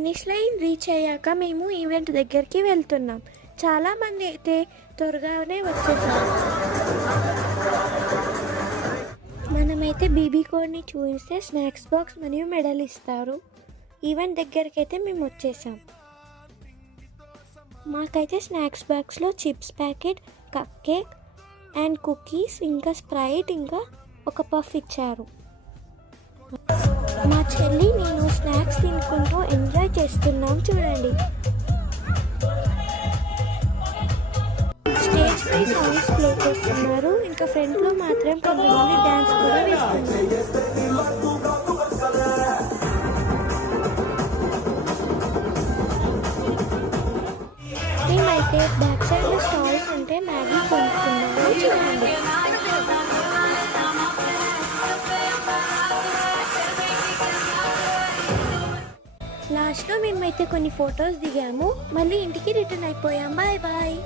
Finish line reach అయ్యాక మేము event దగ్గరికి వెళ్తున్నాం. చాలామంది అయితే త్వరగానే వచ్చేసారు. మనమైతే బీబీ కోడ్ని చూస్తే స్నాక్స్ బాక్స్ మరియు మెడల్ ఇస్తారు. ఈవెంట్ దగ్గరికి అయితే మేము వచ్చేసాం. మాకైతే స్నాక్స్ బాక్స్లో chips packet, cup cake and cookies, ఇంకా స్ప్రైట్, ఇంకా ఒక పఫ్ ఇచ్చారు. మా చెల్లి నేను స్నాక్స్ తినుకుంటూ ఎంజాయ్ చేస్తున్నాం చూడండి. స్టేజ్ పై సాంగ్స్ ప్లే చేస్తున్నారు. ఇంకా ఫ్రంట్లో మాత్రం కొంతమంది డ్యాన్స్ కూడా వేస్తున్నారు. మేమైతే బ్యాక్ సైడ్లో స్టాల్స్ ఉంటే మ్యాగీ కొనుక్కున్నాము చూడండి. లాస్ట్లో మేమైతే కొన్ని ఫొటోస్ దిగాము. మళ్ళీ ఇంటికి రిటర్న్ అయిపోయాం. Bye bye.